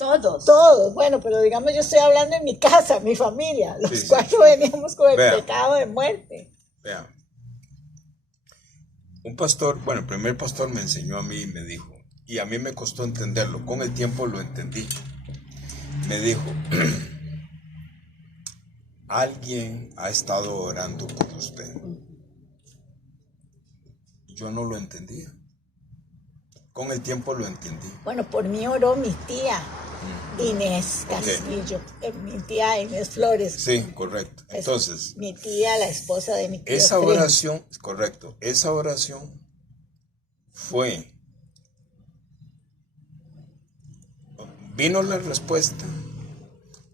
Todos, bueno, pero digamos yo estoy hablando en mi casa, mi familia, los cuatro veníamos con el pecado de muerte. Vean, un pastor, bueno, el primer pastor me enseñó a mí y me dijo, y a mí me costó entenderlo, con el tiempo lo entendí, me dijo, alguien ha estado orando por usted. Yo no lo entendía. Con el tiempo lo entendí. Bueno, por mí oró mi tía Inés Castillo, mi tía Inés Flores. Sí, correcto. Entonces, mi tía, la esposa de mi tío. Esa oración, correcto, esa oración fue, vino la respuesta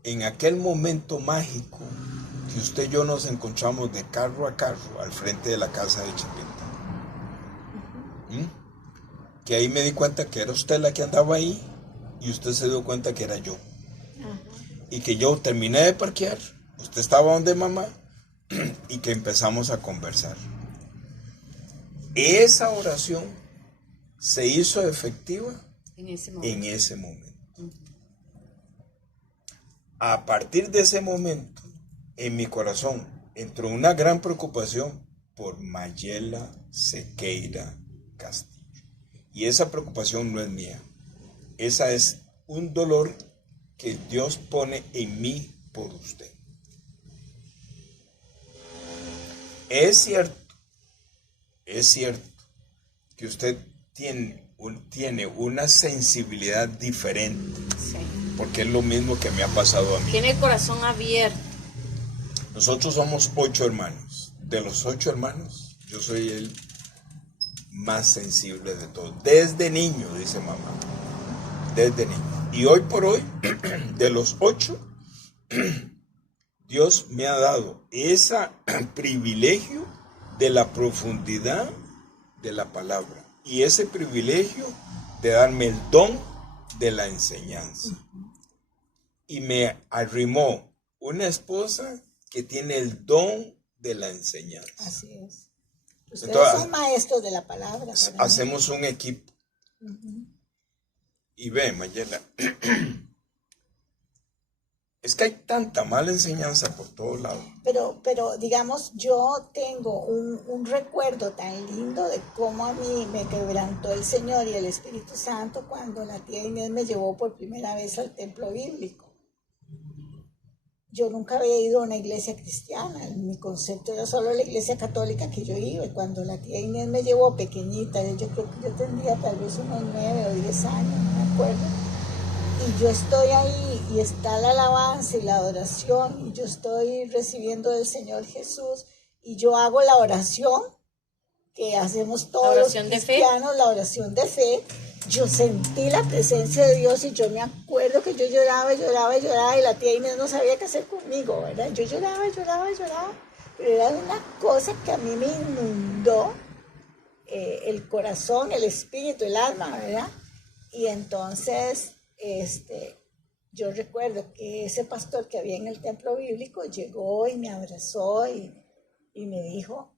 en aquel momento mágico que usted y yo nos encontramos de carro a carro al frente de la casa de Chipinta. Que ahí me di cuenta que era usted la que andaba ahí y usted se dio cuenta que era yo. Y que yo terminé de parquear, usted estaba donde mamá y que empezamos a conversar. Esa oración se hizo efectiva en ese momento. A partir de ese momento, en mi corazón entró una gran preocupación por Mayela Sequeira Castillo. Y esa preocupación no es mía. Esa es un dolor que Dios pone en mí por usted. Es cierto que usted tiene una sensibilidad diferente. Sí. Porque es lo mismo que me ha pasado a mí. Tiene el corazón abierto. Nosotros somos 8 hermanos. De los 8 hermanos, yo soy el más sensible de todos. Desde niño, dice mamá. Desde niño. Y hoy por hoy, de los 8, Dios me ha dado ese privilegio de la profundidad de la palabra. Y ese privilegio de darme el don de la enseñanza. Y me arrimó una esposa que tiene el don de la enseñanza. Así es. Ustedes son maestros de la palabra. Hacemos un equipo. Y ve, Mayela, es que hay tanta mala enseñanza por todos lados. Pero digamos, yo tengo un recuerdo tan lindo de cómo a mí me quebrantó el Señor y el Espíritu Santo cuando la tía Inés me llevó por primera vez al templo bíblico. Yo nunca había ido a una iglesia cristiana, mi concepto era solo la iglesia católica que yo iba, y cuando la tía Inés me llevó pequeñita, yo creo que yo tendría tal vez unos 9 o 10 años, no me acuerdo, y yo estoy ahí, y está la alabanza y la adoración, y yo estoy recibiendo del Señor Jesús, y yo hago la oración que hacemos todos los cristianos, la oración de fe. Yo sentí la presencia de Dios y yo me acuerdo que yo lloraba y la tía Inés no sabía qué hacer conmigo, ¿verdad? Yo lloraba, pero era una cosa que a mí me inundó el corazón, el espíritu, el alma, ¿verdad? Y entonces, yo recuerdo que ese pastor que había en el templo bíblico llegó y me abrazó y me dijo,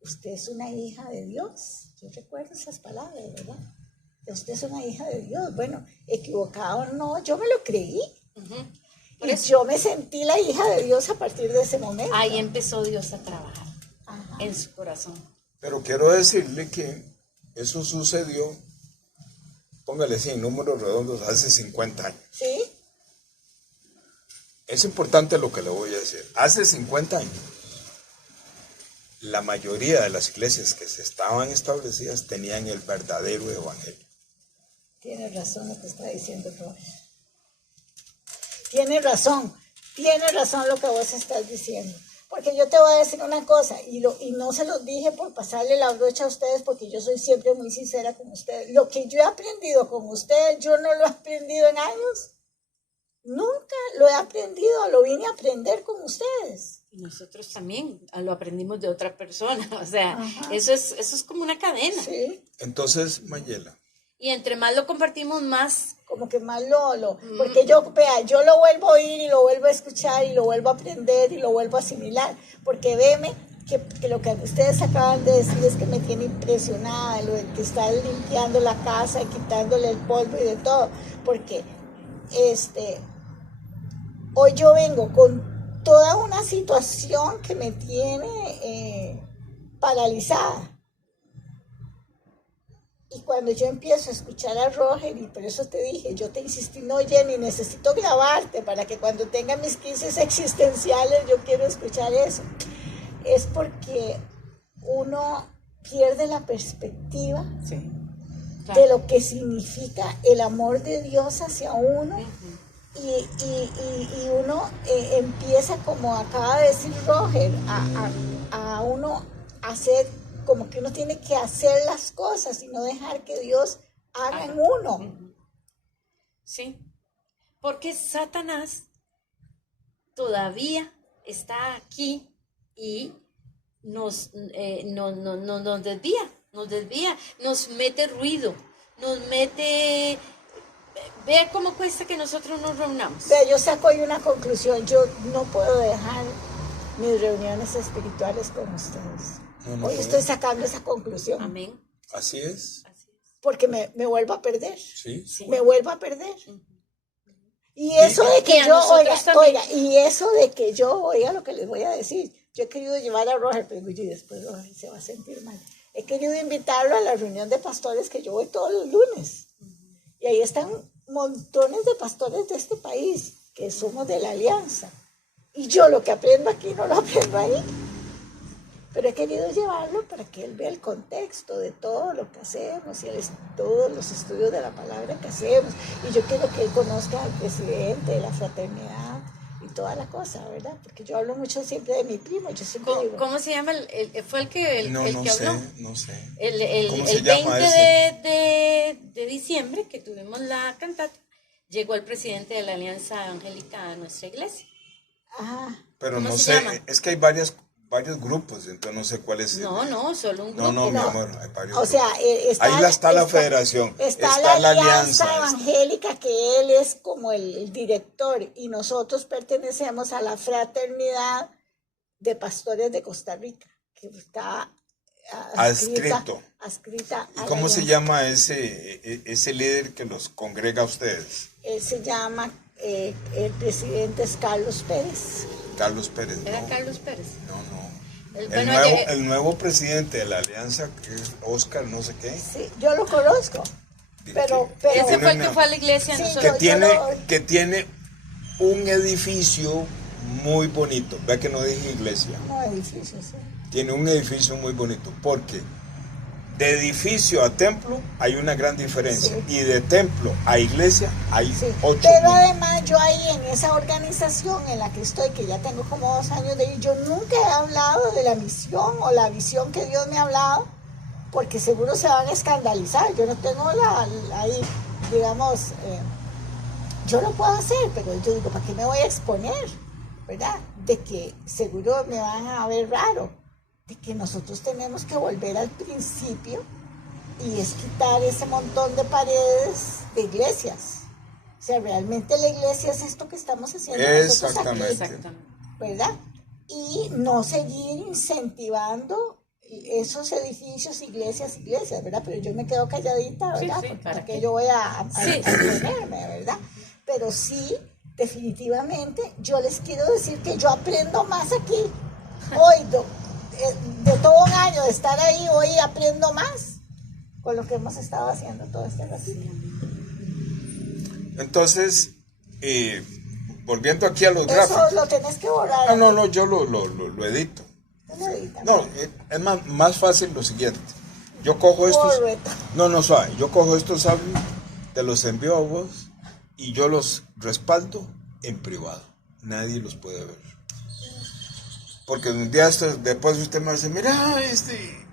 usted es una hija de Dios. Yo recuerdo esas palabras, ¿verdad? Usted es una hija de Dios. Bueno, equivocado o no, yo me lo creí. Y yo me sentí la hija de Dios a partir de ese momento. Ahí empezó Dios a trabajar en su corazón. Pero quiero decirle que eso sucedió, póngale así, en números redondos, hace 50 años. ¿Sí? Es importante lo que le voy a decir. Hace 50 años, la mayoría de las iglesias que se estaban establecidas tenían el verdadero evangelio. Tiene razón lo que está diciendo Robert. Tiene razón lo que vos estás diciendo. Porque yo te voy a decir una cosa, y no se los dije por pasarle la brocha a ustedes, porque yo soy siempre muy sincera con ustedes. Lo que yo he aprendido con ustedes, yo no lo he aprendido en años. Nunca lo he aprendido, lo vine a aprender con ustedes. Y nosotros también lo aprendimos de otra persona. O sea, eso es como una cadena. Sí. Entonces, Mayela. Y entre más lo compartimos, más... Como que más porque yo lo vuelvo a oír y lo vuelvo a escuchar y lo vuelvo a aprender y lo vuelvo a asimilar. Porque veme que lo que ustedes acaban de decir es que me tiene impresionada, lo de que está limpiando la casa y quitándole el polvo y de todo. Porque hoy yo vengo con toda una situación que me tiene paralizada. Y cuando yo empiezo a escuchar a Roger, y por eso te dije, yo te insistí, no, Jenny, necesito grabarte para que cuando tenga mis crisis existenciales yo quiero escuchar eso. Es porque uno pierde la perspectiva Sí, claro. de lo que significa el amor de Dios hacia uno. Y uno empieza, como acaba de decir Roger, a uno hacer como que uno tiene que hacer las cosas y no dejar que Dios haga en uno. Sí, porque Satanás todavía está aquí y nos desvía, nos mete ruido, nos mete... Vea cómo cuesta que nosotros nos reunamos. Pero yo saco ahí una conclusión, yo no puedo dejar mis reuniones espirituales con ustedes. Hoy estoy sacando esa conclusión. Amén. Así es. Así es. Porque me vuelvo a perder. Sí. Sí. Me vuelvo a perder. Y eso de que yo, oiga lo que les voy a decir. Yo he querido llevar a Roger, pero y después Roger se va a sentir mal. He querido invitarlo a la reunión de pastores que yo voy todos los lunes. Y ahí están montones de pastores de este país, que somos de la Alianza. Y yo lo que aprendo aquí no lo aprendo ahí. Pero he querido llevarlo para que él vea el contexto de todo lo que hacemos y todos los estudios de la palabra que hacemos. Y yo quiero que él conozca al presidente de la fraternidad y toda la cosa, ¿verdad? Porque yo hablo mucho siempre de mi primo. Yo siempre digo, ¿Cómo se llama? ¿Fue el que habló? No sé. El se 20 llama ese? de diciembre, que tuvimos la cantata, llegó el presidente de la Alianza Evangélica a nuestra iglesia. Pero ¿Cómo no se sé, llama? es que hay varios grupos, entonces no sé cuál es. No, solo un grupo. No, mi amor, hay varios o sea, ahí está la federación, está la Alianza Evangélica, que él es como el director, y nosotros pertenecemos a la Fraternidad de Pastores de Costa Rica, que está adscrita ¿Y a cómo la se Alianza. llama ese líder que los congrega a ustedes? Él se llama, el presidente es Carlos Pérez. Carlos Pérez. Era Carlos Pérez. No. Bueno, El nuevo presidente de la alianza, que es Oscar, no sé qué. Sí, yo lo conozco, pero ese fue el que fue a la iglesia. Sí, nosotros. Que tiene un edificio muy bonito. Vea que no dije iglesia. no, edificio, sí. Tiene un edificio muy bonito, porque de edificio a templo hay una gran diferencia, Sí. y de templo a iglesia hay Sí, 8 pero mundos. además yo ahí en esa organización en la que estoy, que ya tengo como 2 años de ir, yo nunca he hablado de la misión o la visión que Dios me ha hablado, porque seguro se van a escandalizar. Yo no tengo ahí, digamos, yo lo puedo hacer, pero yo digo, ¿para qué me voy a exponer? ¿Verdad? De que seguro me van a ver raro, de que nosotros tenemos que volver al principio, y es quitar ese montón de paredes de iglesias. O sea, realmente la iglesia es esto que estamos haciendo nosotros aquí, Exactamente. ¿verdad? Y no seguir incentivando esos edificios, iglesias, ¿verdad? Pero yo me quedo calladita, ¿verdad? Sí, Porque ¿para ¿para qué? qué yo voy a Sí. exponerme, ¿verdad? Pero sí, definitivamente, yo les quiero decir que yo aprendo más aquí. Hoy, de todo un año de estar ahí, hoy aprendo más con lo que hemos estado haciendo todo este ratito. Entonces, volviendo aquí a los Eso gráficos. lo tenés que borrar. No, yo lo edito. Lo editan. No, es más fácil lo siguiente. Yo cojo estos. Correcto. No, suave. Yo cojo estos audios, te los envío a vos y yo los respaldo en privado. Nadie los puede ver. Porque un día después usted me dice, mira,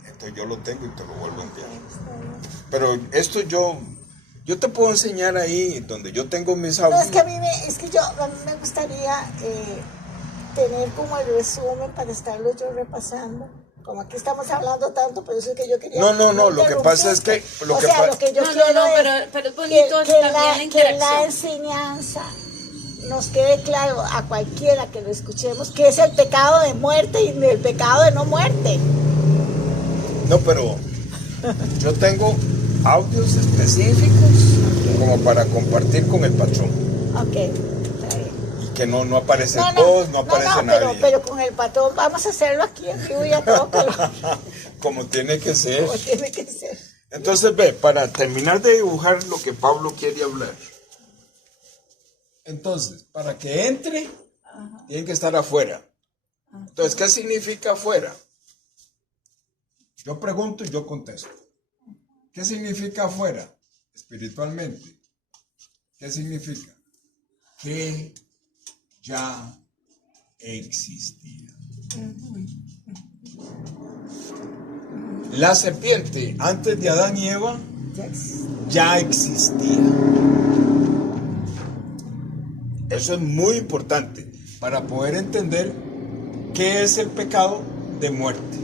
entonces yo lo tengo y te lo vuelvo a enviar. Pero esto yo te puedo enseñar ahí donde yo tengo mis No, audios. es que a mí me gustaría tener como el resumen para estarlo yo repasando. Como aquí estamos hablando tanto, por eso es que yo quería... No, lo que pasa es que... Lo que yo No, quiero pero es bonito que también la la interacción. enseñanza nos quede claro a cualquiera que lo escuchemos que es el pecado de muerte y el pecado de no muerte. No, pero yo tengo audios específicos como para compartir con el patrón. Ok, está bien. Y que no aparece vos, no aparece nadie. Pero con el patrón vamos a hacerlo aquí en vivo y a todo color. Como tiene que ser. Como tiene que ser. Entonces, ve, para terminar de dibujar lo que Pablo quiere hablar. Entonces, para que entre, tienen que estar afuera. Entonces, ¿qué significa afuera? Yo pregunto y yo contesto. ¿Qué significa afuera? Espiritualmente. ¿Qué significa? Que ya existía. La serpiente, antes de Adán y Eva, ya existía. Eso es muy importante para poder entender qué es el pecado de muerte.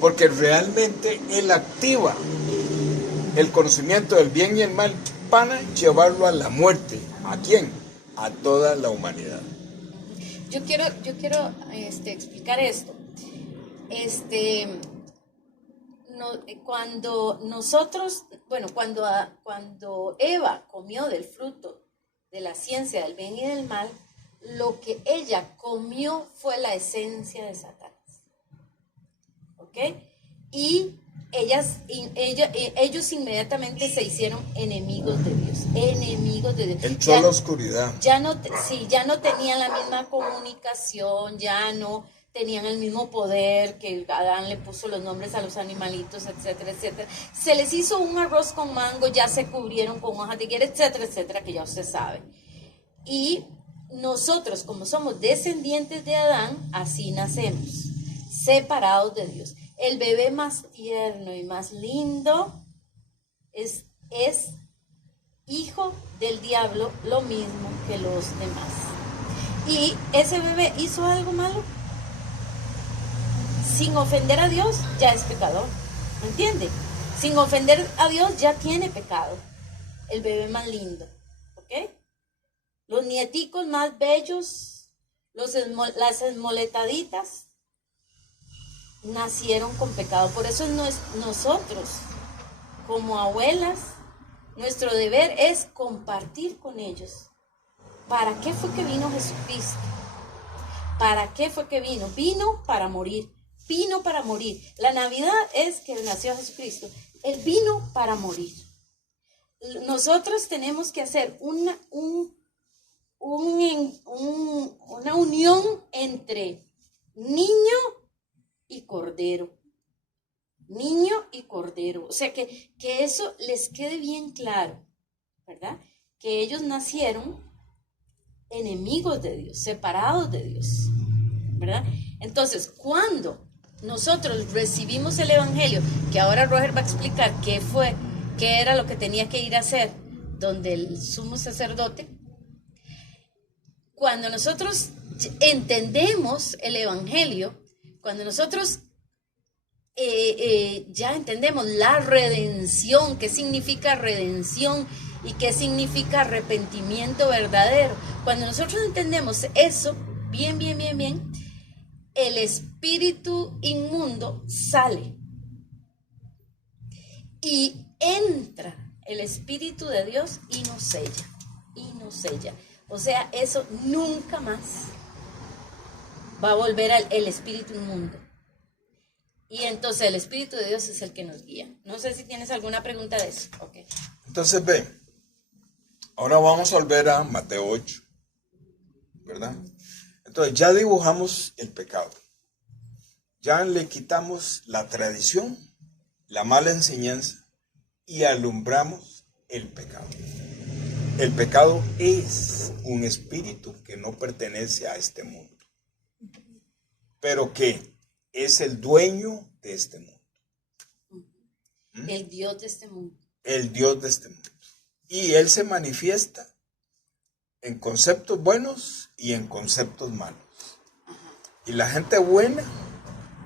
Porque realmente él activa el conocimiento del bien y el mal para llevarlo a la muerte. ¿A quién? A toda la humanidad. Yo quiero explicar esto. Cuando nosotros, cuando Eva comió del fruto de la ciencia del bien y del mal, lo que ella comió fue la esencia de Satanás. ¿Ok? Y ellos inmediatamente se hicieron enemigos de Dios. Enemigos de Dios. Entró la oscuridad. Ya no tenían la misma comunicación, ya no tenían el mismo poder, que Adán le puso los nombres a los animalitos, etcétera, etcétera. Se les hizo un arroz con mango, ya se cubrieron con hojas de higuera, etcétera, etcétera, que ya usted sabe. Y nosotros, como somos descendientes de Adán, así nacemos, separados de Dios. El bebé más tierno y más lindo es hijo del diablo, lo mismo que los demás. Y ese bebé hizo algo malo. Sin ofender a Dios, ya es pecador. ¿Me entiende? Sin ofender a Dios, ya tiene pecado. El bebé más lindo. ¿Ok? Los nieticos más bellos, las esmoletaditas, nacieron con pecado. Por eso nosotros, como abuelas, nuestro deber es compartir con ellos. ¿Para qué fue que vino Jesucristo? ¿Para qué fue que vino? Vino para morir. Vino para morir. La Navidad es que nació Jesucristo. Él vino para morir. Nosotros tenemos que hacer una unión entre niño y cordero. Niño y cordero. O sea, que eso les quede bien claro, ¿verdad? Que ellos nacieron enemigos de Dios, separados de Dios, ¿verdad? Entonces, cuando nosotros recibimos el Evangelio, que ahora Roger va a explicar qué era lo que tenía que ir a hacer, donde el sumo sacerdote, cuando nosotros entendemos el Evangelio, cuando nosotros ya entendemos la redención, qué significa redención y qué significa arrepentimiento verdadero, cuando nosotros entendemos eso, bien, el espíritu inmundo sale y entra el Espíritu de Dios y nos sella. O sea, eso nunca más va a volver el espíritu inmundo. Y entonces el Espíritu de Dios es el que nos guía. No sé si tienes alguna pregunta de eso. Okay. Entonces ve, ahora vamos a volver a Mateo 8, ¿verdad? Entonces ya dibujamos el pecado. Ya le quitamos la tradición, la mala enseñanza y alumbramos el pecado. El pecado es un espíritu que no pertenece a este mundo, pero que es el dueño de este mundo. El Dios de este mundo. El Dios de este mundo. Y Él se manifiesta en conceptos buenos y en conceptos malos. Y la gente buena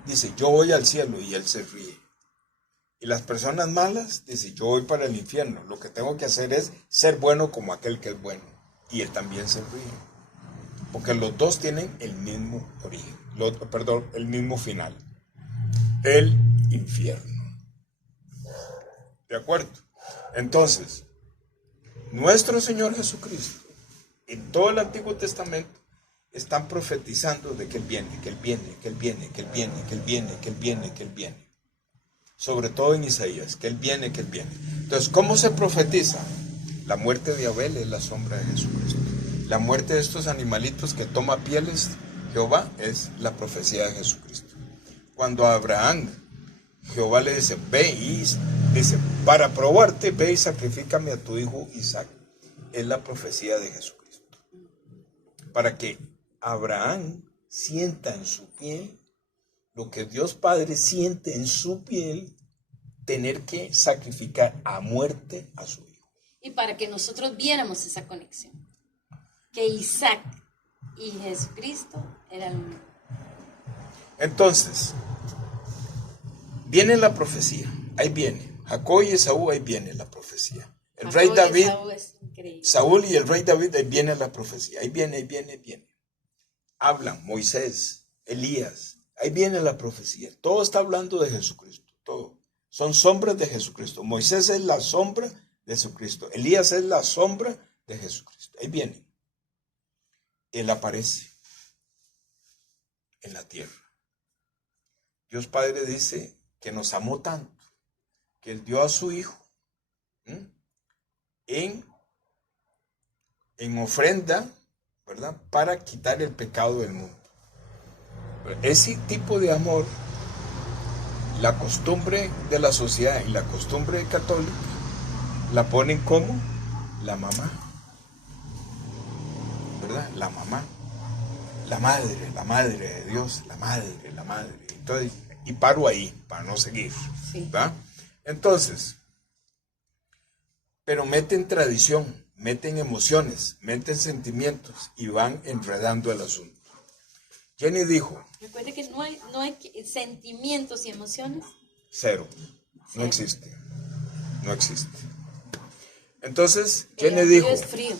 dice, yo voy al cielo, y Él se ríe. Y las personas malas dicen, yo voy para el infierno. Lo que tengo que hacer es ser bueno como aquel que es bueno. Y Él también se ríe. Porque los dos tienen el mismo origen. El mismo final. El infierno. ¿De acuerdo? Entonces, nuestro Señor Jesucristo, en todo el Antiguo Testamento, están profetizando de que Él viene, que Él viene, que Él viene, que Él viene, que Él viene, que Él viene, que Él viene. Sobre todo en Isaías, que Él viene, que Él viene. Entonces, ¿cómo se profetiza? La muerte de Abel es la sombra de Jesucristo. La muerte de estos animalitos que toma pieles Jehová es la profecía de Jesucristo. Cuando a Abraham, Jehová le dice, ve y dice, para probarte, ve y sacrifícame a tu hijo Isaac. Es la profecía de Jesucristo. Para que Abraham sienta en su piel lo que Dios Padre siente en su piel, tener que sacrificar a muerte a su hijo. Y para que nosotros viéramos esa conexión, que Isaac y Jesucristo eran uno. Entonces, viene la profecía, ahí viene. Jacob y Esaú, ahí viene la profecía. El rey David, Saúl y el rey David, ahí viene la profecía. Ahí viene, ahí viene, ahí viene. Hablan Moisés, Elías, ahí viene la profecía. Todo está hablando de Jesucristo, todo. Son sombras de Jesucristo. Moisés es la sombra de Jesucristo. Elías es la sombra de Jesucristo. Ahí viene. Él aparece en la tierra. Dios Padre dice que nos amó tanto, que Él dio a su Hijo en ofrenda, ¿verdad? Para quitar el pecado del mundo. Ese tipo de amor, la costumbre de la sociedad y la costumbre católica, la ponen como la mamá, ¿verdad? La mamá, la madre de Dios, la madre. Entonces, y paro ahí, para no seguir, ¿verdad? Entonces, pero meten tradición, meten emociones, meten sentimientos y van enredando el asunto. Jenny dijo, recuerde que no hay sentimientos y emociones. Cero. No existe. Entonces, Jenny dijo, es frío.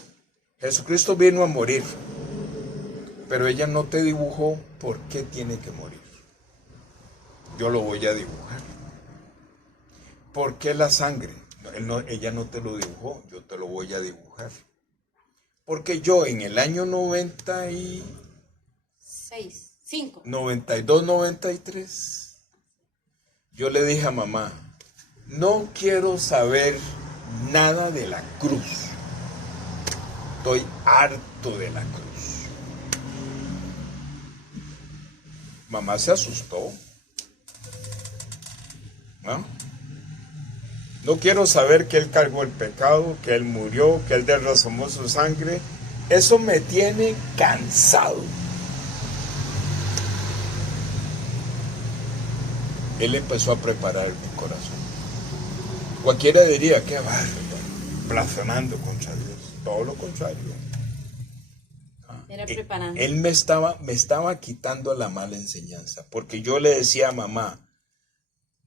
Jesucristo vino a morir, pero ella no te dibujó por qué tiene que morir. Yo lo voy a dibujar. ¿Por qué la sangre? Ella no te lo dibujó, yo te lo voy a dibujar. Porque yo en el año 92, 93, yo le dije a mamá, no quiero saber nada de la cruz. Estoy harto de la cruz. Mamá se asustó. No quiero saber que Él cargó el pecado, que Él murió, que Él derramó su sangre. Eso me tiene cansado. Él empezó a preparar mi corazón. Cualquiera diría, qué bárbaro, blasfemando contra Dios. Todo lo contrario. Era preparando. Él me estaba quitando la mala enseñanza, porque yo le decía a mamá,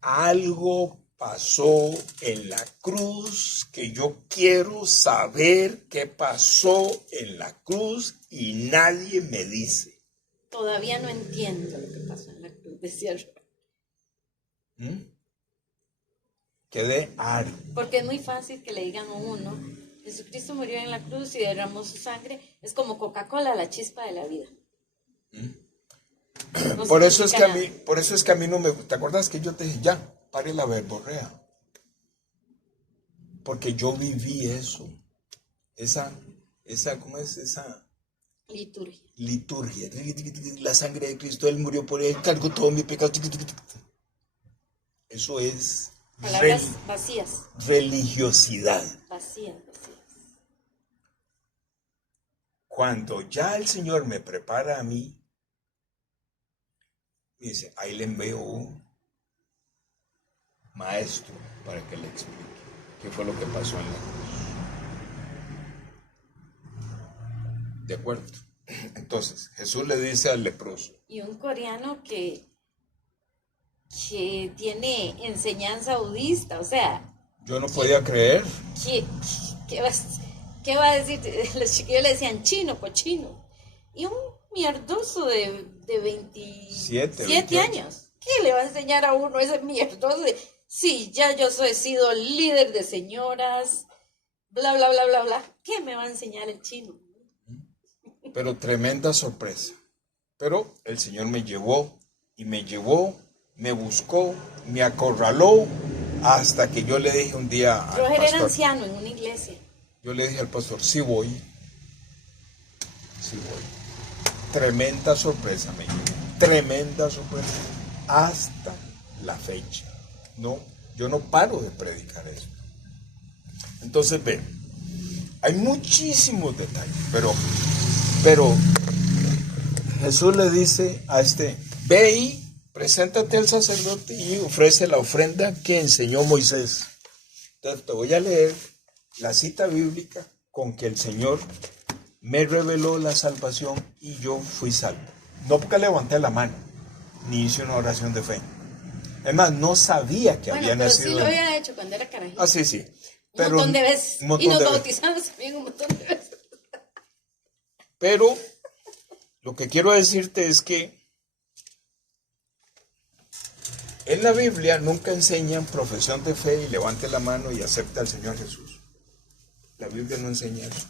algo pasó en la cruz que yo quiero saber qué pasó en la cruz y nadie me dice. Todavía no entiendo lo que pasó en la cruz, decía yo. Quedé harto. Porque es muy fácil que le digan a uno, Jesucristo murió en la cruz y derramó su sangre, es como Coca-Cola, la chispa de la vida. No por eso es que nada. a mí no me gusta. ¿Te acuerdas que yo te dije, ya, pare la verborrea? Porque yo viví eso. ¿Cómo es esa? Liturgia. La sangre de Cristo, Él murió por Él, cargó todo mi pecado. Eso es palabras vacías. Religiosidad. Vacías. Cuando ya el Señor me prepara a mí, dice, ahí le envío un maestro para que le explique qué fue lo que pasó en la cruz. ¿De acuerdo? Entonces, Jesús le dice al leproso. Y un coreano que tiene enseñanza budista, o sea. Yo no podía creer. ¿Qué va a decir? Los chiquillos le decían chino, cochino. Y un mierdoso de 27 años. ¿Qué le va a enseñar a uno ese mierdoso? Sí, ya yo he sido líder de señoras, bla, bla, bla, bla, bla. ¿Qué me va a enseñar el chino? Pero tremenda sorpresa. Pero el Señor me llevó y me llevó, me buscó, me acorraló hasta que yo le dije un día al Roger era pastor, anciano en una iglesia. yo le dije al pastor, sí voy, sí voy. Tremenda sorpresa, me llevó, tremenda sorpresa, hasta la fecha. No, yo no paro de predicar eso. Entonces, ve, hay muchísimos detalles, pero Jesús le dice a ve y preséntate al sacerdote y ofrece la ofrenda que enseñó Moisés. Entonces te voy a leer la cita bíblica con que el Señor me reveló la salvación y yo fui salvo. No porque levanté la mano, ni hice una oración de fe. Además, no sabía que había Pero nacido. sí lo había hecho cuando era carajito. Ah, sí, sí. Un montón de veces. Un montón Y nos de veces. bautizamos también un montón de veces. Pero lo que quiero decirte es que en la Biblia nunca enseñan profesión de fe y levante la mano y acepta al Señor Jesús. La Biblia no enseña eso.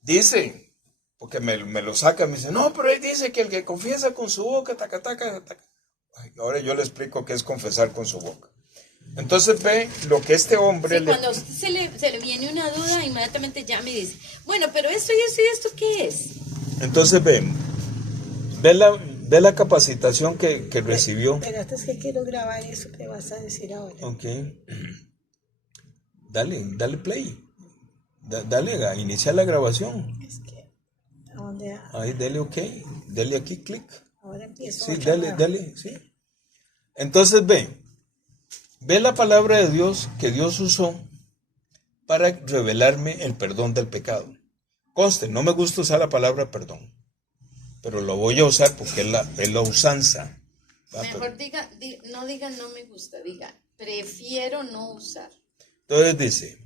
Dice, porque me lo saca, me dice, no, pero él dice que el que confiesa con su boca, taca, taca, taca. Ay, ahora yo le explico qué es confesar con su boca. Entonces ve lo que este hombre Sí, cuando a usted se le viene una duda, inmediatamente llama y dice, bueno, pero esto y esto y esto, ¿qué es? Entonces ve la capacitación que recibió. Pero es que quiero grabar eso que vas a decir ahora. Ok. Dale play. Dale a iniciar la grabación. Es que, ¿a dónde? Ahí, dale ok. Dale aquí, clic. Ahora empiezo. Sí, otra nueva. dale, sí. Entonces ve la palabra de Dios que Dios usó para revelarme el perdón del pecado. Conste, no me gusta usar la palabra perdón, pero lo voy a usar porque es la usanza. Mejor no diga no me gusta, diga prefiero no usar. Entonces dice,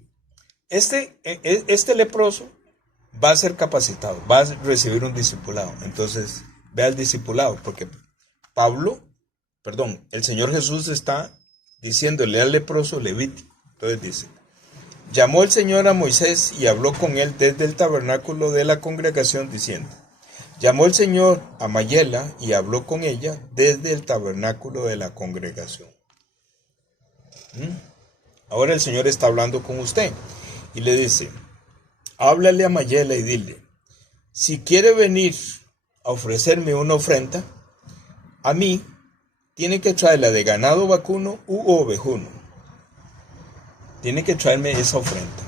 este leproso va a ser capacitado, va a recibir un discipulado. Entonces, ve al discipulado, porque el Señor Jesús está diciéndole al leproso levítico. Entonces dice, llamó el Señor a Moisés y habló con él desde el tabernáculo de la congregación diciendo, llamó el Señor a Mayela y habló con ella desde el tabernáculo de la congregación. Ahora el Señor está hablando con usted y le dice, háblale a Mayela y dile, si quiere venir a ofrecerme una ofrenda, a mí tiene que traerla de ganado vacuno u ovejuno. Tiene que traerme esa ofrenda.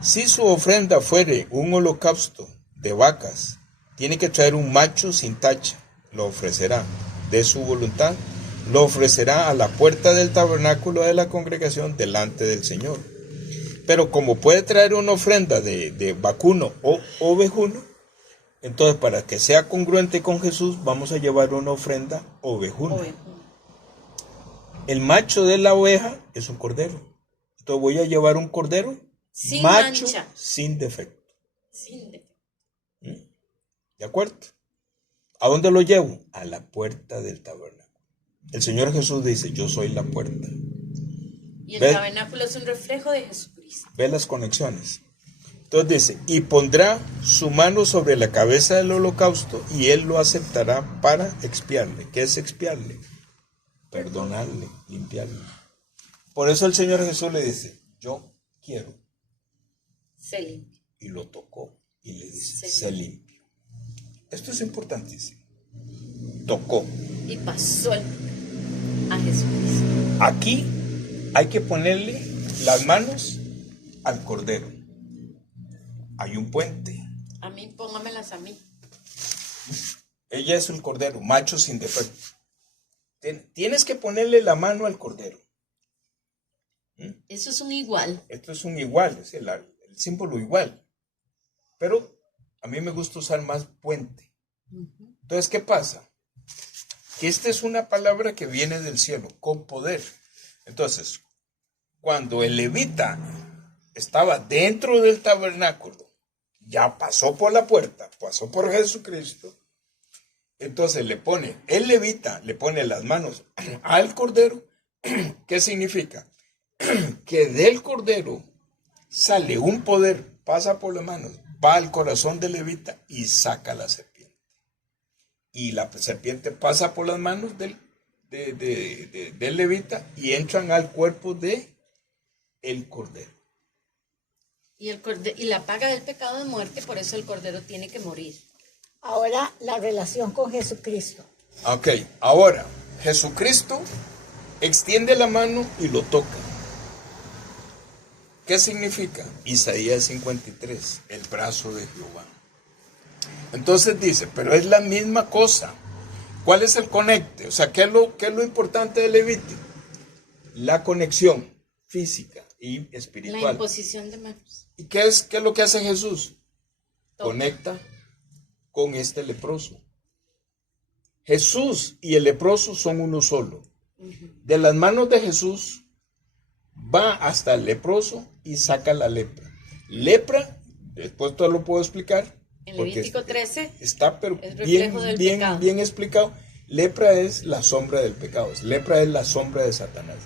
Si su ofrenda fuere un holocausto de vacas, tiene que traer un macho sin tacha, lo ofrecerá de su voluntad, lo ofrecerá a la puerta del tabernáculo de la congregación delante del Señor. Pero como puede traer una ofrenda de vacuno o ovejuno, entonces para que sea congruente con Jesús, vamos a llevar una ofrenda ovejuna. El macho de la oveja es un cordero. Entonces voy a llevar un cordero Sin macho mancha. sin defecto. Sin defecto. ¿De acuerdo? ¿A dónde lo llevo? A la puerta del tabernáculo. El Señor Jesús dice, yo soy la puerta. Y el ¿Ve? tabernáculo es un reflejo de Jesucristo. Ve las conexiones. Entonces dice, y pondrá su mano sobre la cabeza del holocausto y él lo aceptará para expiarle. ¿Qué es expiarle? Perdonarle, limpiarle. Por eso el Señor Jesús le dice, yo quiero. Se limpia. Y lo tocó y le dice, sé limpio. Esto es importantísimo. Tocó. Y pasó a Jesucristo. Aquí hay que ponerle las manos al cordero. Hay un puente. A mí, póngamelas a mí. Ella es el cordero, macho sin defecto. Tienes que ponerle la mano al cordero. Eso es un igual. Esto es un igual, es el símbolo igual. Pero a mí me gusta usar más puente. Entonces, ¿qué pasa? Que esta es una palabra que viene del cielo, con poder. Entonces, cuando el levita estaba dentro del tabernáculo, ya pasó por la puerta, pasó por Jesucristo, entonces el levita le pone las manos al cordero. ¿Qué significa? Que del cordero sale un poder, pasa por las manos, va al corazón del levita y saca la serpiente. Y la serpiente pasa por las manos del levita y entran al cuerpo de el cordero. Y la paga del pecado de muerte, por eso el cordero tiene que morir. Ahora la relación con Jesucristo. Ok, ahora Jesucristo extiende la mano y lo toca. ¿Qué significa? Isaías 53, el brazo de Jehová. Entonces dice, pero es la misma cosa. ¿Cuál es el conecte? O sea, ¿qué es lo importante del Levítico? La conexión física y espiritual. La imposición de manos. ¿Y qué es lo que hace Jesús? Toca. Conecta con este leproso. Jesús y el leproso son uno solo. De las manos de Jesús va hasta el leproso y saca la lepra. Lepra, después todo lo puedo explicar. En Levítico 13 está pero es reflejo del pecado. bien explicado. Lepra es la sombra del pecado. Lepra es la sombra de Satanás.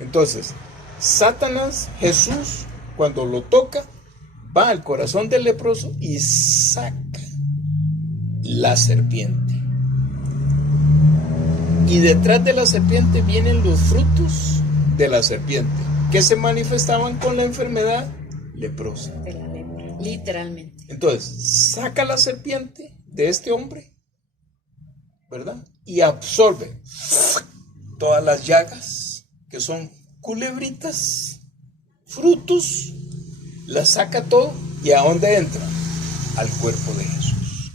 Entonces, Satanás, Jesús, cuando lo toca, va al corazón del leproso y saca la serpiente. Y detrás de la serpiente vienen los frutos de la serpiente, que se manifestaban con la enfermedad leprosa. De la lepra, literalmente. Entonces, saca la serpiente de este hombre, ¿verdad? Y absorbe todas las llagas, que son culebritas, frutos, las saca todo. ¿Y a dónde entra? Al cuerpo de Jesús.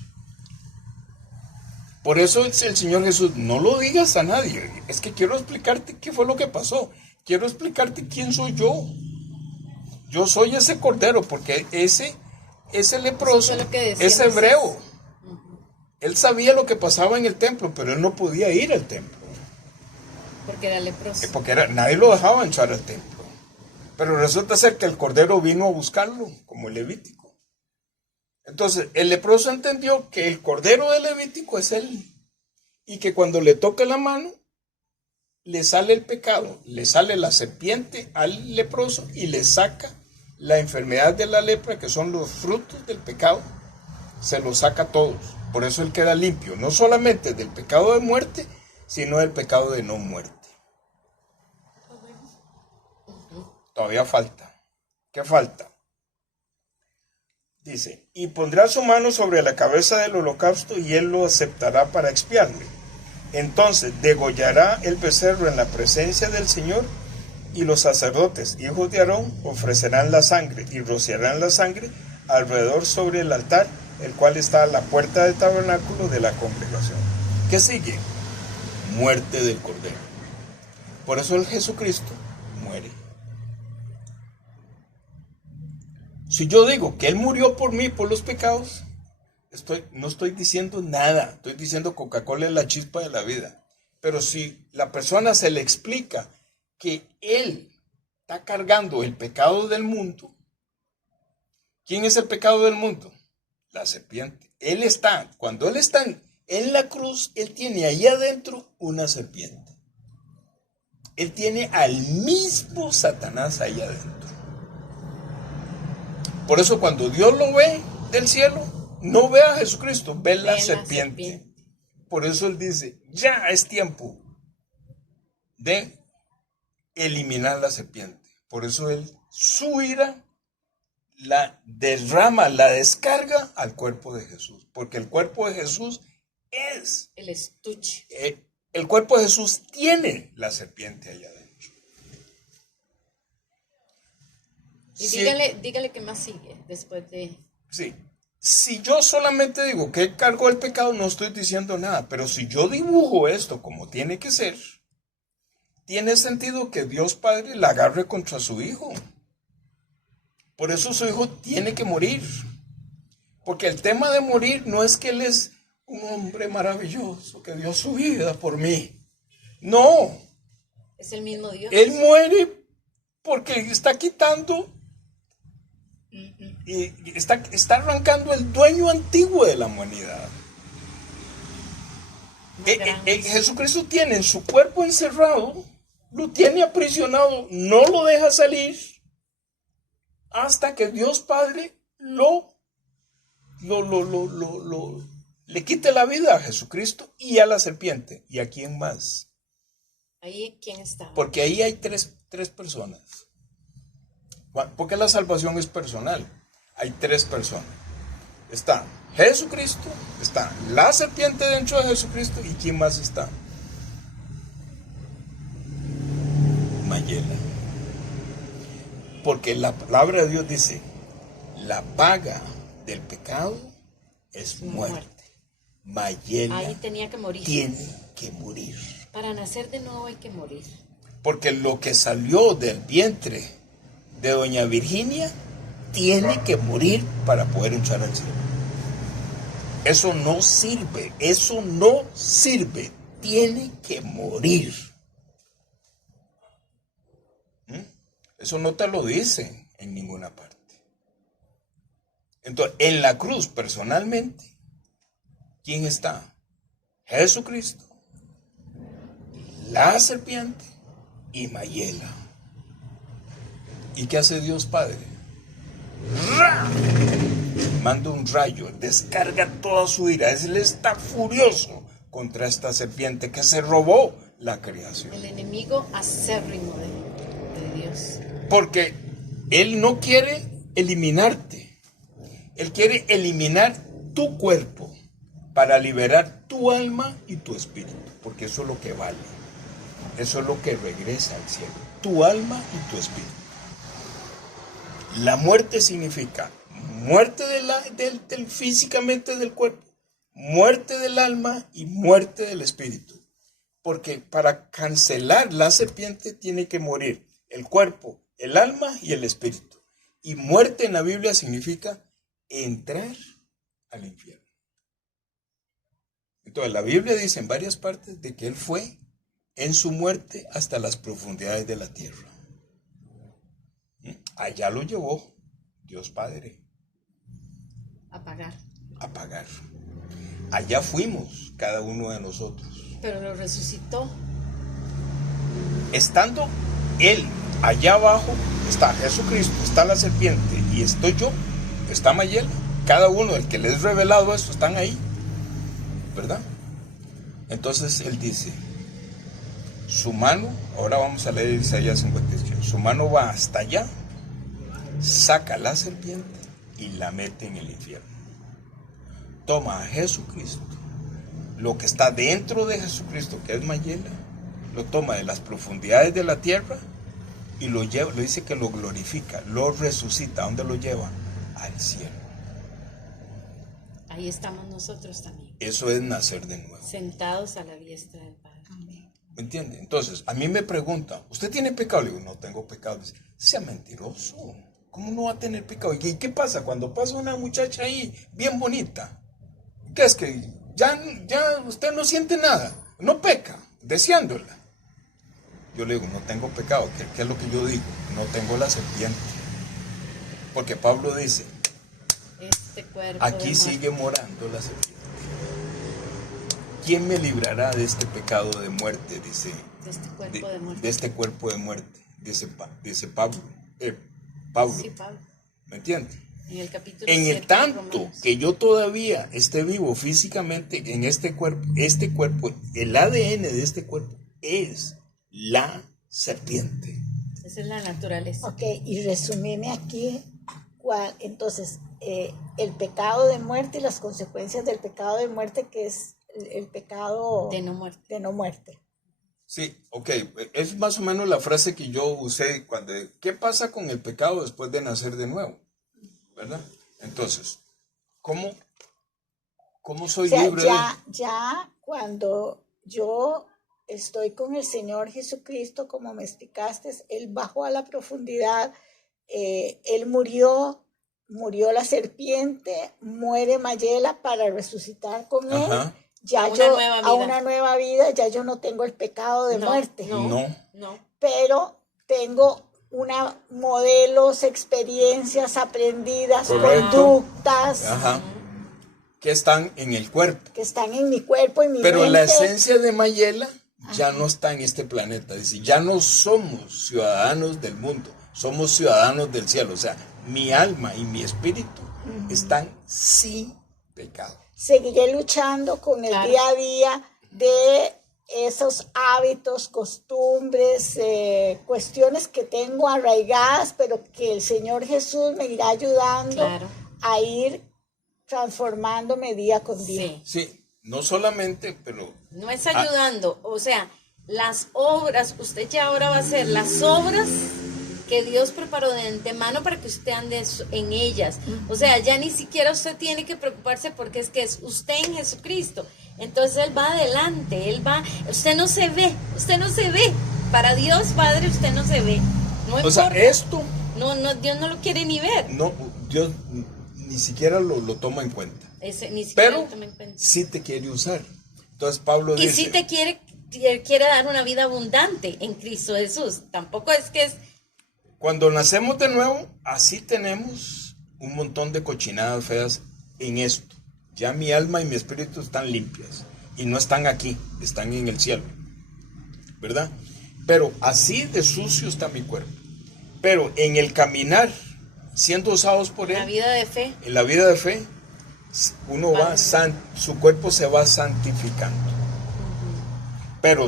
Por eso el Señor Jesús, no lo digas a nadie, es que quiero explicarte qué fue lo que pasó, quiero explicarte quién soy yo. Yo soy ese cordero, porque ese leproso es hebreo. Él sabía lo que pasaba en el templo, pero él no podía ir al templo. Porque era leproso. Porque nadie lo dejaba entrar al templo. Pero resulta ser que el cordero vino a buscarlo, como el Levítico. Entonces, el leproso entendió que el cordero del Levítico es él. Y que cuando le toca la mano, le sale el pecado, le sale la serpiente al leproso y le saca la enfermedad de la lepra, que son los frutos del pecado, se los saca a todos. Por eso él queda limpio, no solamente del pecado de muerte, sino del pecado de no muerte. Todavía falta. ¿Qué falta? Dice, y pondrá su mano sobre la cabeza del holocausto y él lo aceptará para expiarle. Entonces degollará el becerro en la presencia del Señor, y los sacerdotes, hijos de Aarón, ofrecerán la sangre y rociarán la sangre alrededor sobre el altar, el cual está a la puerta del tabernáculo de la congregación. ¿Qué sigue? Muerte del Cordero. Por eso el Jesucristo muere. Si yo digo que Él murió por mí, por los pecados, no estoy diciendo nada, estoy diciendo Coca-Cola es la chispa de la vida. Pero si la persona se le explica que Él está cargando el pecado del mundo, ¿quién es el pecado del mundo? La serpiente. Cuando Él está en la cruz, Él tiene ahí adentro una serpiente. Él tiene al mismo Satanás ahí adentro. Por eso cuando Dios lo ve del cielo, no ve a Jesucristo, ve la serpiente. Por eso Él dice, ya es tiempo de eliminar la serpiente. Por eso Él, su ira, la derrama, la descarga al cuerpo de Jesús. Porque el cuerpo de Jesús es el estuche. El cuerpo de Jesús tiene la serpiente allá adentro. Y dígale qué más sigue después de... Sí. Si yo solamente digo que Él cargó el pecado, no estoy diciendo nada. Pero si yo dibujo esto como tiene que ser, tiene sentido que Dios Padre la agarre contra su Hijo. Por eso su Hijo tiene que morir. Porque el tema de morir no es que Él es un hombre maravilloso que dio su vida por mí. No. Es el mismo Dios. Él muere porque está quitando y está arrancando el dueño antiguo de la humanidad. Jesucristo tiene en su cuerpo encerrado, lo tiene aprisionado, no lo deja salir. hasta que Dios Padre le quite la vida a Jesucristo y a la serpiente. ¿Y a quién más? Ahí, ¿quién estaba? Porque ahí hay tres personas. Porque la salvación es personal. Hay tres personas. Está Jesucristo, está la serpiente dentro de Jesucristo, ¿y quién más está? Mayela. Porque la palabra de Dios dice, la paga del pecado es muerte. Mayela Ahí tenía que morir. tiene que morir. Para nacer de nuevo hay que morir. Porque lo que salió del vientre de doña Virginia tiene que morir para poder entrar al cielo. Eso no sirve, tiene que morir. Eso no te lo dicen en ninguna parte. Entonces, en la cruz, personalmente, ¿quién está? Jesucristo, la serpiente y Mayela. ¿Y qué hace Dios Padre? Manda un rayo, descarga toda su ira. Él está furioso contra esta serpiente que se robó la creación. El enemigo acérrimo de Dios. Porque Él no quiere eliminarte. Él quiere eliminar tu cuerpo para liberar tu alma y tu espíritu. Porque eso es lo que vale. Eso es lo que regresa al cielo. Tu alma y tu espíritu. La muerte significa muerte físicamente del cuerpo, muerte del alma y muerte del espíritu. Porque para cancelar la serpiente tiene que morir el cuerpo, el alma y el espíritu. Y muerte en la Biblia significa entrar al infierno. Entonces la Biblia dice en varias partes de que Él fue en su muerte hasta las profundidades de la tierra. Allá lo llevó Dios Padre. A pagar. Allá fuimos cada uno de nosotros. Pero lo resucitó. Estando Él allá abajo, está Jesucristo, está la serpiente y estoy yo, está Mayela. Cada uno, el que les es revelado eso, están ahí, ¿verdad? Entonces Él dice, su mano, ahora vamos a leer Isaías 58, su mano va hasta allá, saca la serpiente y la mete en el infierno. Toma a Jesucristo, lo que está dentro de Jesucristo, que es Mayela, lo toma de las profundidades de la tierra y lo lleva, lo dice que lo glorifica, lo resucita. ¿A dónde lo lleva? Al cielo. Ahí estamos nosotros también. Eso es nacer de nuevo. Sentados a la diestra del Padre. ¿Me entiende? Entonces, a mí me preguntan, ¿usted tiene pecado? Le digo, no tengo pecado. Dice, sea mentiroso. ¿Cómo no va a tener pecado? ¿Y qué pasa cuando pasa una muchacha ahí bien bonita? ¿Qué es que ya usted no siente nada? No peca, deseándola. Yo le digo, no tengo pecado. ¿Qué es lo que yo digo? No tengo la serpiente. Porque Pablo dice, este cuerpo aquí sigue morando la serpiente. ¿Quién me librará de este pecado de muerte? Dice, de este cuerpo de muerte. De este cuerpo de muerte, dice Pablo. Pablo. Sí, Pablo. ¿Me entiende? En el capítulo En 7 el tanto que yo todavía esté vivo físicamente en este cuerpo, el ADN de este cuerpo es la serpiente. Esa es la naturaleza. Ok, y resumime aquí, entonces, el pecado de muerte y las consecuencias del pecado de muerte, que es el pecado de no muerte. De no muerte. Sí, ok, es más o menos la frase que yo usé cuando, ¿qué pasa con el pecado después de nacer de nuevo? ¿Verdad? Entonces, ¿cómo soy libre? Ya cuando yo estoy con el Señor Jesucristo, como me explicaste, Él bajó a la profundidad, Él murió la serpiente, muere Mayela para resucitar con Ajá. Él. Ya a una nueva vida, ya yo no tengo el pecado de muerte. No. Pero tengo modelos, experiencias aprendidas, correcto, conductas. Ajá. Que están en el cuerpo. Que están en mi cuerpo y mi Pero mente. la esencia de Mayela ya no está en este planeta. Es decir, ya no somos ciudadanos del mundo, somos ciudadanos del cielo. O sea, mi alma y mi espíritu están sin pecado. Seguiré luchando con el Claro. día a día de esos hábitos, costumbres, cuestiones que tengo arraigadas, pero que el Señor Jesús me irá ayudando Claro. a ir transformándome día con día. Sí. Sí, no solamente, pero No es ayudando, o sea, las obras, usted ya ahora va a hacer las obras que Dios preparó de antemano para que usted ande en ellas. O sea, ya ni siquiera usted tiene que preocuparse porque es que es usted en Jesucristo. Entonces Él va adelante, usted no se ve. Para Dios Padre usted no se ve. No o importa. sea, esto No, Dios no lo quiere ni ver. no, Dios ni siquiera lo toma en cuenta. Ni siquiera Pero lo toma en cuenta. sí te quiere usar. Entonces Pablo Y dice, si te quiere dar una vida abundante en Cristo Jesús. Tampoco es que es... cuando nacemos de nuevo, así tenemos un montón de cochinadas feas en esto. Ya mi alma y mi espíritu están limpias y no están aquí, están en el cielo, ¿verdad? Pero así de sucio está mi cuerpo. Pero en el caminar, siendo usados por La Él, vida de fe. en la vida de fe, uno va, su cuerpo se va santificando. Pero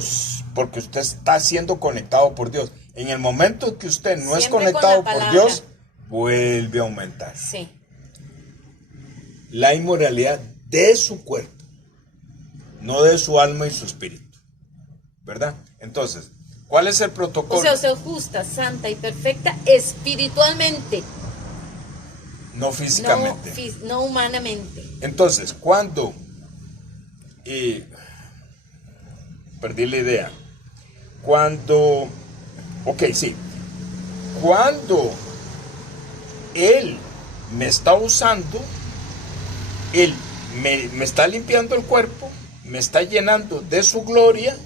porque usted está siendo conectado por Dios. En el momento que usted no es Siempre con conectado la por palabra. Dios, vuelve a aumentar Sí. la inmoralidad de su cuerpo, no de su alma y su espíritu, ¿verdad? Entonces, ¿cuál es el protocolo? O sea, usted es justa, santa y perfecta espiritualmente, No físicamente. no humanamente. Entonces, cuando perdí la idea. Cuando Él me está usando, Él me está limpiando el cuerpo, me está llenando de su gloria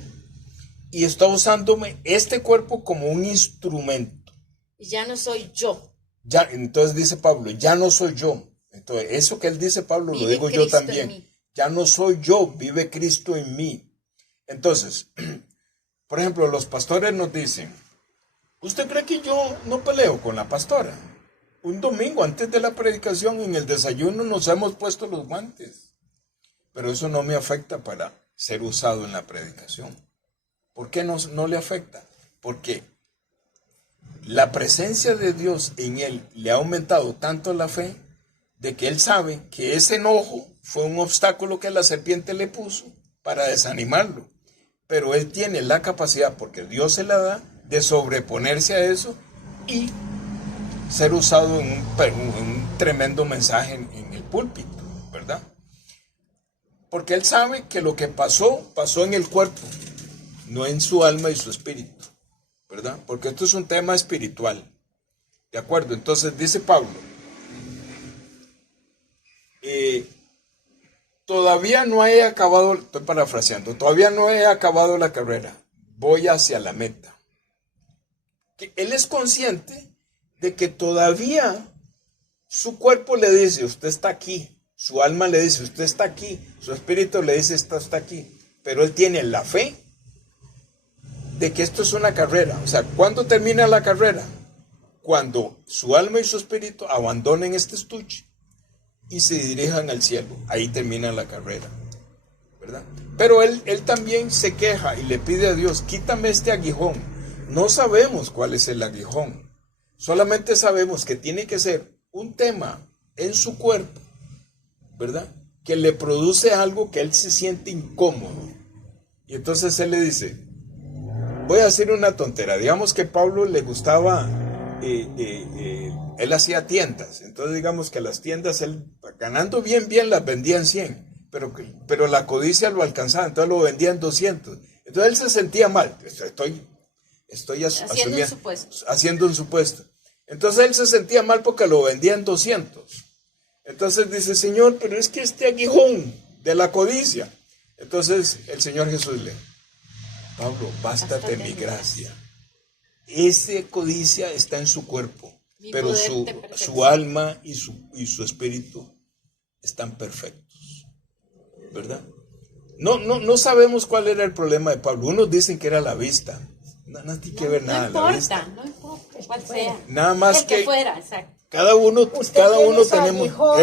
y está usándome este cuerpo como un instrumento. Y ya no soy yo. Ya, entonces dice Pablo, ya no soy yo. Entonces, eso que él dice, Pablo, lo Vive digo yo Cristo en también. mí. Ya no soy yo, vive Cristo en mí. Entonces, por ejemplo, los pastores nos dicen, ¿usted cree que yo no peleo con la pastora? Un domingo antes de la predicación, en el desayuno, nos hemos puesto los guantes. Pero eso no me afecta para ser usado en la predicación. ¿Por qué no le afecta? Porque la presencia de Dios en él le ha aumentado tanto la fe de que él sabe que ese enojo fue un obstáculo que la serpiente le puso para desanimarlo. Pero él tiene la capacidad, porque Dios se la da, de sobreponerse a eso y ser usado en un tremendo mensaje en el púlpito, ¿verdad? Porque él sabe que lo que pasó en el cuerpo, no en su alma y su espíritu, ¿verdad? Porque esto es un tema espiritual, ¿de acuerdo? Entonces dice Pablo, todavía no he acabado, estoy parafraseando, todavía no he acabado la carrera, voy hacia la meta. Que él es consciente de que todavía su cuerpo le dice, usted está aquí, su alma le dice, usted está aquí, su espíritu le dice, está aquí, pero él tiene la fe de que esto es una carrera. O sea, ¿cuándo termina la carrera? Cuando su alma y su espíritu abandonen este estuche y se dirijan al cielo. Ahí termina la carrera, ¿verdad? Pero él también se queja y le pide a Dios, quítame este aguijón. No sabemos cuál es el aguijón. Solamente sabemos que tiene que ser un tema en su cuerpo, ¿verdad? Que le produce algo que él se siente incómodo. Y entonces él le dice, voy a hacer una tontera. Digamos que a Pablo le gustaba, él hacía tiendas. Entonces digamos que las tiendas, él ganando bien, las vendía en 100. Pero la codicia lo alcanzaba, entonces lo vendía en 200. Entonces él se sentía mal. Estoy haciendo un supuesto. Entonces él se sentía mal porque lo vendía en 200. Entonces dice, Señor, pero es que este aguijón de la codicia. Entonces el Señor Jesús le Pablo, bástate mi gracia. Esa codicia está en su cuerpo, pero su alma y su espíritu están perfectos, ¿verdad? No sabemos cuál era el problema de Pablo. Unos dicen que era la vista. No tiene que ver nada la vista. No importa cuál sea. Nada más el que fuera, exacto. Cada uno Usted tiene su tenemos. aguijón.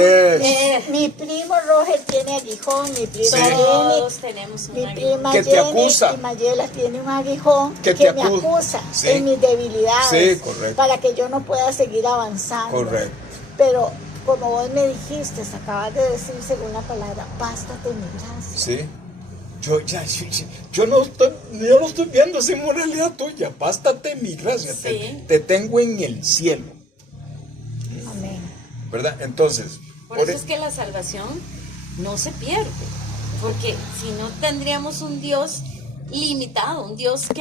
Mi primo Roger tiene aguijón, mi prima Sí. Todos Jenny, tenemos un mi aguijón. prima Que te Jenny acusa. y Mayela tiene un aguijón Que que, te me acusa. acusa Sí. en mis debilidades, Sí, correcto. para que yo no pueda seguir avanzando. Correcto. Pero como vos me dijiste, acabas de decir según la palabra, bástate mi gracia. Sí. Yo no estoy viendo esa inmoralidad tuya. Bástate mi gracia. Sí. Te tengo en el cielo. Amén. ¿Verdad? Entonces, Por eso es que la salvación no se pierde, porque si no tendríamos un Dios limitado, un Dios que